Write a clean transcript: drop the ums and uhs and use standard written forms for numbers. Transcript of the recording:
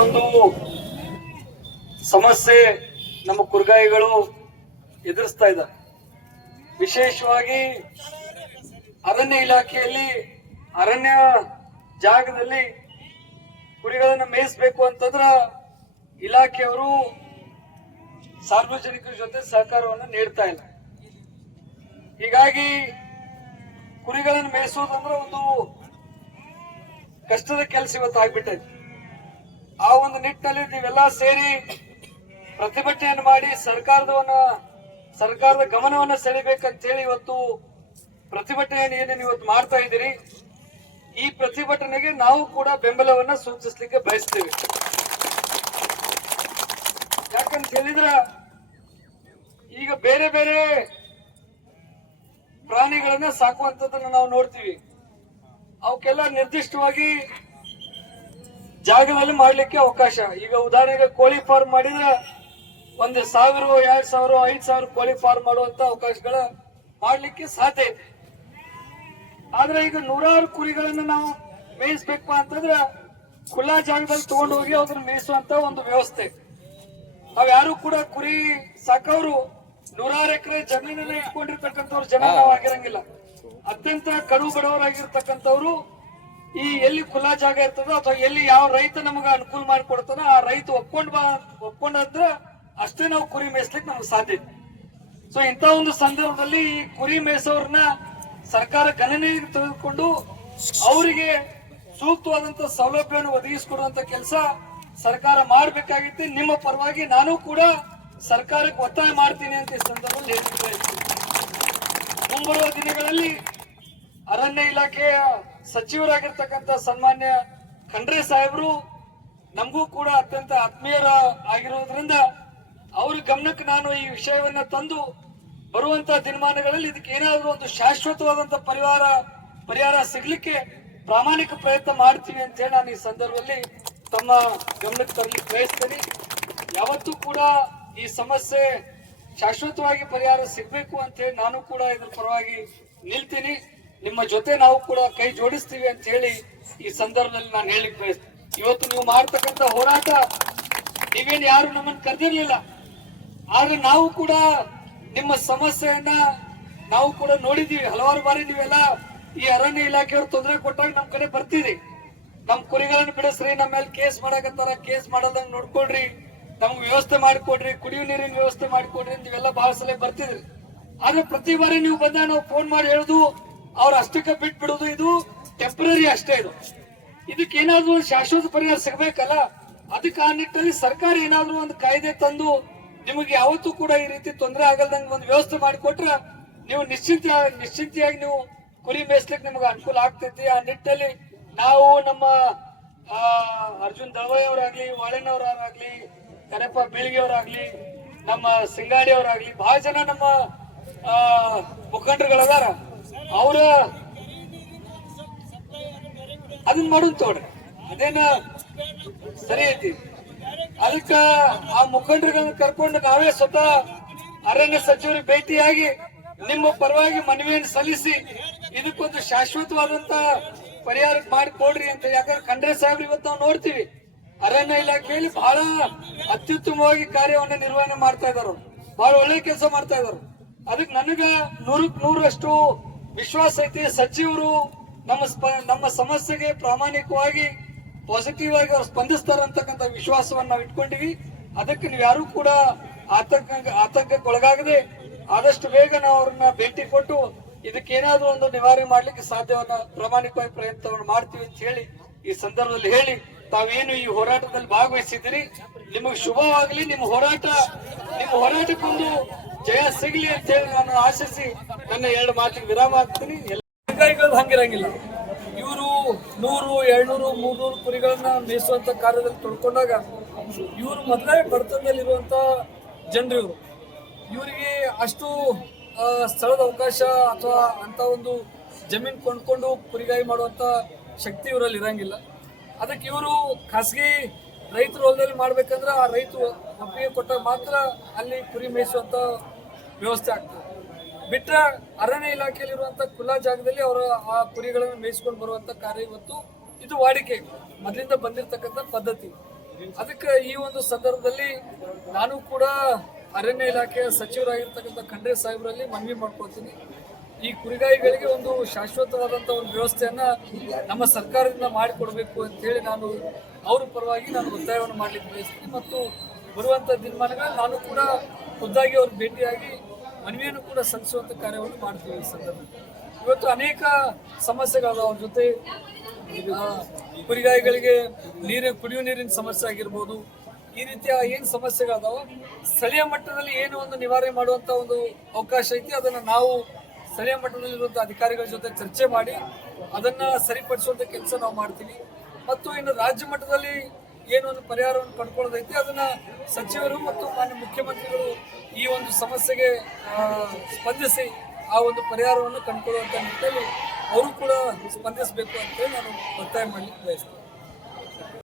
ಒಂದು ಸಮಸ್ಯೆ ನಮ್ಮ ಕುರ್ಗಾಯಿಗಳು ಎದುರಿಸ್ತಾ ಇದ್ದಾರೆ. ವಿಶೇಷವಾಗಿ ಅರಣ್ಯ ಇಲಾಖೆಯಲ್ಲಿ ಅರಣ್ಯ ಜಾಗದಲ್ಲಿ ಕುರಿಗಳನ್ನು ಮೇಯಿಸಬೇಕು ಅಂತಂದ್ರ ಇಲಾಖೆಯವರು ಸಾರ್ವಜನಿಕರ ಜೊತೆ ಸಹಕಾರವನ್ನು ನೀಡ್ತಾ ಇಲ್ಲ. ಹೀಗಾಗಿ ಕುರಿಗಳನ್ನು ಮೇಯಿಸೋದಂದ್ರೆ ಒಂದು ಕಷ್ಟದ ಕೆಲಸ ಇವತ್ತು ಆಗ್ಬಿಟ್ಟೈತಿ. ಆ ಒಂದು ನಿಟ್ಟಿನಲ್ಲಿ ನೀವೆಲ್ಲ ಸೇರಿ ಪ್ರತಿಭಟನೆಯನ್ನು ಮಾಡಿ ಸರ್ಕಾರದ ಗಮನವನ್ನ ಸೆಳೆಬೇಕಂತ ಹೇಳಿ ಇವತ್ತು ಪ್ರತಿಭಟನೆಯನ್ನು ಏನೇನು ಇವತ್ತು ಮಾಡ್ತಾ ಇದ್ದೀರಿ, ಈ ಪ್ರತಿಭಟನೆಗೆ ನಾವು ಕೂಡ ಬೆಂಬಲವನ್ನ ಸೂಚಿಸಲಿಕ್ಕೆ ಬಯಸ್ತೇವೆ. ಯಾಕಂತ ಹೇಳಿದ್ರ ಈಗ ಬೇರೆ ಬೇರೆ ಪ್ರಾಣಿಗಳನ್ನ ಸಾಕುವಂತದನ್ನ ನಾವು ನೋಡ್ತೀವಿ. ಅವಕ್ಕೆಲ್ಲ ನಿರ್ದಿಷ್ಟವಾಗಿ ಜಾಗದಲ್ಲಿ ಮಾಡ್ಲಿಕ್ಕೆ ಅವಕಾಶ. ಈಗ ಉದಾಹರಣೆಗೆ ಕೋಳಿ ಫಾರ್ಮ್ ಮಾಡಿದ್ರೆ 1,000, 2,000, 5,000 ಕೋಳಿ ಫಾರ್ಮ್ ಮಾಡುವಂತ ಅವಕಾಶಗಳ ಮಾಡ್ಲಿಕ್ಕೆ ಸಾಧ್ಯ ಇದೆ. ಆದ್ರೆ ಈಗ 100 ಕುರಿಗಳನ್ನ ನಾವು ಮೇಯಿಸ್ಬೇಕು ಅಂತಂದ್ರೆ ಖುಲ್ಲಾ ಜಾಗದಲ್ಲಿ ತಗೊಂಡು ಹೋಗಿ ಅದನ್ನ ಮೇಯಿಸುವಂತ ಒಂದು ವ್ಯವಸ್ಥೆ. ಯಾರು ಕೂಡ ಕುರಿ ಸಾಕವರು 100 ಎಕರೆ ಜಮೀನನ್ನ ಇಟ್ಕೊಂಡಿರ್ತಕ್ಕಂಥವ್ರು ಜಮೀನು ಆಗಿರಂಗಿಲ್ಲ. ಅತ್ಯಂತ ಕಡು ಬಡವರಾಗಿರ್ತಕ್ಕಂಥವ್ರು ಈ ಎಲ್ಲಿ ಖುಲ್ಲಾ ಜಾಗ ಇರ್ತದೋ ಅಥವಾ ಎಲ್ಲಿ ಯಾವ ರೈತ ನಮಗ ಅನುಕೂಲ ಮಾಡಿಕೊಡ್ತಾನೋ ಆ ರೈತ ಒಪ್ಕೊಂಡ್ರೆ ಅಷ್ಟೇ ನಾವು ಕುರಿ ಮೇಯಿಸ್ಲಿಕ್ಕೆ ನಮ್ಗೆ ಸಾಧ್ಯ. ಸೊ ಇಂಥ ಒಂದು ಸಂದರ್ಭದಲ್ಲಿ ಈ ಕುರಿ ಮೇಯಿಸೋರ್ನ ಸರ್ಕಾರ ಗಣನೆಗೆ ತೆಗೆದುಕೊಂಡು ಅವರಿಗೆ ಸೂಕ್ತವಾದಂತ ಸೌಲಭ್ಯವನ್ನು ಒದಗಿಸಿಕೊಡುವಂತ ಕೆಲಸ ಸರ್ಕಾರ ಮಾಡಬೇಕಾಗಿತ್ತು. ನಿಮ್ಮ ಪರವಾಗಿ ನಾನು ಕೂಡ ಸರ್ಕಾರಕ್ಕೆ ಒತ್ತಾಯ ಮಾಡ್ತೀನಿ ಅಂತ ಈ ಸಂದರ್ಭದಲ್ಲಿ ಹೇಳ್ತಾ ಇದ್ದೀನಿ. ಮುಂಬರುವ ದಿನಗಳಲ್ಲಿ ಅರಣ್ಯ ಇಲಾಖೆಯ ಸಚಿವರಾಗಿರ್ತಕ್ಕಂಥ ಸನ್ಮಾನ್ಯ ಖಂಡ್ರೆ ಸಾಹೇಬರು ನಮಗೂ ಕೂಡ ಅತ್ಯಂತ ಆತ್ಮೀಯರ ಆಗಿರೋದ್ರಿಂದ ಅವ್ರ ಗಮನಕ್ಕೆ ನಾನು ಈ ವಿಷಯವನ್ನ ತಂದು ಬರುವಂತಹ ದಿನಮಾನಗಳಲ್ಲಿ ಇದಕ್ಕೆ ಏನಾದರೂ ಒಂದು ಶಾಶ್ವತವಾದಂತ ಪರಿಹಾರ ಸಿಗ್ಲಿಕ್ಕೆ ಪ್ರಾಮಾಣಿಕ ಪ್ರಯತ್ನ ಮಾಡ್ತೀವಿ ಅಂತ ಹೇಳಿ ನಾನು ಈ ಸಂದರ್ಭದಲ್ಲಿ ತಮ್ಮ ಗಮನಕ್ಕೆ ತರಲಿಕ್ಕೆ ಬಯಸ್ತೇನೆ. ಯಾವತ್ತೂ ಕೂಡ ಈ ಸಮಸ್ಯೆ ಶಾಶ್ವತವಾಗಿ ಪರಿಹಾರ ಸಿಗ್ಬೇಕು ಅಂತ ಹೇಳಿ ನಾನು ಕೂಡ ಇದ್ರ ಪರವಾಗಿ ನಿಲ್ತೀನಿ. ನಿಮ್ಮ ಜೊತೆ ನಾವು ಕೂಡ ಕೈ ಜೋಡಿಸ್ತೀವಿ ಅಂತ ಹೇಳಿ ಈ ಸಂದರ್ಭದಲ್ಲಿ ನಾನು ಹೇಳಿಕ್ ಬಯಸ್ತೇನೆ. ಇವತ್ತು ನೀವು ಮಾಡ್ತಕ್ಕಂಥ ಹೋರಾಟ ನೀವೇನು ಯಾರು ನಮ್ಮನ್ನು ಕರೆದಿರ್ಲಿಲ್ಲ, ಆದ್ರೆ ನಾವು ಕೂಡ ನಿಮ್ಮ ಸಮಸ್ಯೆಯನ್ನ ನಾವು ಕೂಡ ನೋಡಿದೀವಿ. ಹಲವಾರು ಬಾರಿ ನೀವೆಲ್ಲ ಈ ಅರಣ್ಯ ಇಲಾಖೆಯವರು ತೊಂದರೆ ಕೊಟ್ಟಾಗ ನಮ್ ಕಡೆ ಬರ್ತೀರಿ. ನಮ್ ಕುರಿಗಳನ್ನು ಬಿಡಿಸ್ರಿ, ನಮ್ಮ ಮೇಲೆ ಕೇಸ್ ಮಾಡಕತ್ತಾರ, ಕೇಸ್ ಮಾಡದಂಗ್ ನೋಡ್ಕೊಡ್ರಿ, ನಮ್ಗೆ ವ್ಯವಸ್ಥೆ ಮಾಡಿಕೊಡ್ರಿ, ಕುಡಿಯುವ ನೀರಿನ ವ್ಯವಸ್ಥೆ ಮಾಡಿಕೊಡ್ರಿ, ನೀವೆಲ್ಲ ಬಹಳ ಸಲ ಬರ್ತಿದ್ರಿ. ಆದ್ರೆ ಪ್ರತಿ ಬಾರಿ ನೀವು ಬಂದಾಗ ನಾವು ಫೋನ್ ಮಾಡಿ ಹೇಳುದು ಅವ್ರ ಅಷ್ಟಕ್ಕೆ ಬಿಟ್ಟು ಬಿಡುದು, ಇದು ಟೆಂಪರರಿ ಅಷ್ಟೇ. ಇದಕ್ಕೆ ಏನಾದ್ರು ಒಂದು ಶಾಶ್ವತ ಪರಿಹಾರ ಸಿಗಬೇಕಲ್ಲ. ಅದಕ್ಕೆ ಆ ನಿಟ್ಟಿನಲ್ಲಿ ಸರ್ಕಾರ ಏನಾದ್ರು ಒಂದು ಕಾಯ್ದೆ ತಂದು ನಿಮಗೆ ಯಾವತ್ತೂ ಕೂಡ ಈ ರೀತಿ ತೊಂದರೆ ಆಗಲ್ದಂಗೆ ಒಂದು ವ್ಯವಸ್ಥೆ ಮಾಡಿಕೊಟ್ರೆ ನೀವು ನಿಶ್ಚಿಂತೆಯಾಗಿ ನೀವು ಕುರಿ ಮೇಯಿಸ್ಲಿಕ್ಕೆ ನಿಮ್ಗೆ ಅನುಕೂಲ ಆಗ್ತೈತಿ. ಆ ನಿಟ್ಟಿನಲ್ಲಿ ನಾವು ನಮ್ಮ ಅರ್ಜುನ್ ದಳವಾಯಿ ಅವರಾಗ್ಲಿ, ವಾಳೆನವರಾಗ್ಲಿ, ಕರೆಪ್ಪ ಬೀಳಿಗೆ ಅವರಾಗ್ಲಿ, ನಮ್ಮ ಸಿಂಗಾಡಿ ಅವರಾಗ್ಲಿ, ಬಹಳ ಜನ ನಮ್ಮ ಮುಖಂಡರುಗಳದಾರ. ಅವ್ರ ಅದನ್ನ ಮಾಡೋದು ತೋಡ್ರಿ, ಅದೇನ ಸರಿ ಐತಿ. ಅದಕ್ಕ ಆ ಮುಖಂಡರುಗಳನ್ನ ಕರ್ಕೊಂಡು ನಾವೇ ಸ್ವತಃ ಅರಣ್ಯ ಸಚಿವರಿಗೆ ಭೇಟಿಯಾಗಿ ನಿಮ್ಮ ಪರವಾಗಿ ಮನವಿಯನ್ನು ಸಲ್ಲಿಸಿ ಇದಕ್ಕೊಂದು ಶಾಶ್ವತವಾದಂತ ಪರಿಹಾರ ಮಾಡಿಕೊಡ್ರಿ ಅಂತ. ಯಾಕಂದ್ರೆ ಖಂಡ್ರೆ ಸಾಹೇಬ್ರು ಇವತ್ತು ನಾವು ನೋಡ್ತೀವಿ ಅರಣ್ಯ ಇಲಾಖೆಯಲ್ಲಿ ಬಹಳ ಅತ್ಯುತ್ತಮವಾಗಿ ಕಾರ್ಯವನ್ನು ನಿರ್ವಹಣೆ ಮಾಡ್ತಾ ಇದಾರ, ಬಹಳ ಒಳ್ಳೆ ಕೆಲಸ ಮಾಡ್ತಾ ಇದಾರೆ. ಅದಕ್ಕೆ ನನಗ 100ಕ್ಕೆ 100ರಷ್ಟು ವಿಶ್ವಾಸ ಐತಿ. ಸಚಿವರು ನಮ್ಮ ಸಮಸ್ಯೆಗೆ ಪ್ರಾಮಾಣಿಕವಾಗಿ ಪಾಸಿಟಿವ್ ಆಗಿ ಅವ್ರು ಸ್ಪಂದಿಸ್ತಾರಂತಕ್ಕಂಥ ವಿಶ್ವಾಸವನ್ನು ನಾವು ಇಟ್ಕೊಂಡಿವಿ. ಅದಕ್ಕೆ ನೀವು ಯಾರು ಕೂಡ ಆತಂಕಕ್ಕೆ ಒಳಗಾಗದೆ ಆದಷ್ಟು ಬೇಗ ನಾವು ಅವ್ರನ್ನ ಭೇಟಿ ಕೊಟ್ಟು ಇದಕ್ಕೆ ಏನಾದ್ರೂ ಒಂದು ನಿವಾರಣೆ ಮಾಡ್ಲಿಕ್ಕೆ ಸಾಧ್ಯವನ್ನ ಪ್ರಾಮಾಣಿಕವಾಗಿ ಪ್ರಯತ್ನವನ್ನು ಮಾಡ್ತೀವಿ ಅಂತ ಹೇಳಿ ಈ ಸಂದರ್ಭದಲ್ಲಿ ಹೇಳಿ, ತಾವೇನು ಈ ಹೋರಾಟದಲ್ಲಿ ಭಾಗವಹಿಸಿದಿರಿ ನಿಮಗೆ ಶುಭವಾಗಲಿ. ನಿಮ್ಮ ಹೋರಾಟಕ್ಕೊಂದು ಜಯ ಸಿಗಲಿ ಅಂತ ಹೇಳಿ ನಾನು ಆಶಿಸಿ ನನ್ನ 2 ಮಾತಿಗೆ ವಿರಾಮ ಹಾಕ್ತೀನಿ. ಹಂಗಿರಂಗಿಲ್ಲ. ಇವರು 100, 200, 300 ಕುರಿಗಳನ್ನ ಮೇಯಿಸುವಂತ ಕಾರ್ಯದಲ್ಲಿ ತೊಡ್ಕೊಂಡಾಗ ಇವರು ಮೊದಲೇ ಬಡತನದಲ್ಲಿರುವಂತ ಜನರು, ಇವರಿಗೆ ಅಷ್ಟು ಸ್ಥಳದ ಅವಕಾಶ ಅಥವಾ ಅಂತ ಒಂದು ಜಮೀನು ಕೊಂಡ್ಕೊಂಡು ಕುರಿಗಾಯಿ ಮಾಡುವಂತ ಶಕ್ತಿ ಇವರಲ್ಲಿ ಇರಂಗಿಲ್ಲ. ಅದಕ್ಕೆ ಇವರು ಖಾಸಗಿ ರೈತರ ಹೊಲದಲ್ಲಿ ಮಾಡ್ಬೇಕಂದ್ರೆ ಆ ರೈತರು ಒಪ್ಪಿಗೆ ಕೊಟ್ಟಾಗ ಮಾತ್ರ ಅಲ್ಲಿ ಕುರಿ ಮೇಯಿಸುವಂತ ವ್ಯವಸ್ಥೆ ಆಗ್ತದೆ. ಬಿಟ್ರೆ ಅರಣ್ಯ ಇಲಾಖೆಯಲ್ಲಿರುವಂತ ಖುಲ್ಲಾ ಜಾಗದಲ್ಲಿ ಅವರ ಆ ಕುರಿಗಳನ್ನು ಮೇಯಿಸ್ಕೊಂಡು ಬರುವಂತ ಕಾರ್ಯ ಇವತ್ತು ಇದು ವಾಡಿಕೆ ಮೊದಲಿಂದ ಬಂದಿರತಕ್ಕಂಥ ಪದ್ಧತಿ. ಅದಕ್ಕೆ ಈ ಒಂದು ಸಂದರ್ಭದಲ್ಲಿ ನಾನು ಕೂಡ ಅರಣ್ಯ ಇಲಾಖೆಯ ಸಚಿವರಾಗಿರ್ತಕ್ಕಂಥ ಖಂಡ್ರೆ ಸಾಹೇಬರಲ್ಲಿ ಮನವಿ ಮಾಡ್ಕೊಳ್ತೀನಿ. ಈ ಕುರಿಗಾಯಿಗಳಿಗೆ ಒಂದು ಶಾಶ್ವತವಾದಂಥ ಒಂದು ವ್ಯವಸ್ಥೆಯನ್ನ ನಮ್ಮ ಸರ್ಕಾರದಿಂದ ಮಾಡಿಕೊಡ್ಬೇಕು ಅಂತೇಳಿ ನಾನು ಅವ್ರ ಪರವಾಗಿ ನಾನು ಒತ್ತಾಯವನ್ನು ಮಾಡಲಿಕ್ಕೆ ಬಯಸ್ತೀನಿ. ಮತ್ತು ಬರುವಂಥ ದಿನಮಾನಗಳಲ್ಲಿ ನಾನು ಕೂಡ ಖುದ್ದಾಗಿ ಅವ್ರ ಭೇಟಿಯಾಗಿ ಮನವಿಯನ್ನು ಕೂಡ ಸಲ್ಲಿಸುವಂಥ ಕಾರ್ಯವನ್ನು ಮಾಡ್ತೀವಿ. ಈ ಸಂದರ್ಭದಲ್ಲಿ ಇವತ್ತು ಅನೇಕ ಸಮಸ್ಯೆಗಳು ಅವ್ರ ಜೊತೆ ಕುರಿಗಾಯಿಗಳಿಗೆ ಕುಡಿಯುವ ನೀರಿನ ಸಮಸ್ಯೆ ಆಗಿರ್ಬೋದು, ಈ ರೀತಿಯ ಏನು ಸಮಸ್ಯೆಗಳದಾವ ಸ್ಥಳೀಯ ಮಟ್ಟದಲ್ಲಿ ಏನು ಒಂದು ನಿವಾರಣೆ ಮಾಡುವಂಥ ಒಂದು ಅವಕಾಶ ಐತಿ, ಅದನ್ನು ನಾವು ಸ್ಥಳೀಯ ಮಟ್ಟದಲ್ಲಿರುವಂಥ ಅಧಿಕಾರಿಗಳ ಜೊತೆ ಚರ್ಚೆ ಮಾಡಿ ಅದನ್ನು ಸರಿಪಡಿಸುವಂಥ ಕೆಲಸ ನಾವು ಮಾಡ್ತೀವಿ. ಮತ್ತು ಇನ್ನು ರಾಜ್ಯ ಮಟ್ಟದಲ್ಲಿ ಏನು ಒಂದು ಪರಿಹಾರವನ್ನು ಕಂಡುಕೊಳ್ಳೋದೈತಿ ಅದನ್ನು ಸಚಿವರು ಮತ್ತು ಮಾನ್ಯ ಮುಖ್ಯಮಂತ್ರಿಗಳು ಈ ಒಂದು ಸಮಸ್ಯೆಗೆ ಸ್ಪಂದಿಸಿ ಆ ಒಂದು ಪರಿಹಾರವನ್ನು ಕಂಡುಕೊಳ್ಳುವಂಥ ನಿಟ್ಟಿನಲ್ಲಿ ಅವರು ಕೂಡ ಸ್ಪಂದಿಸಬೇಕು ಅಂತೇಳಿ ನಾನು ಒತ್ತಾಯ ಮಾಡಲಿಕ್ಕೆ ಬಯಸ್ತೇನೆ.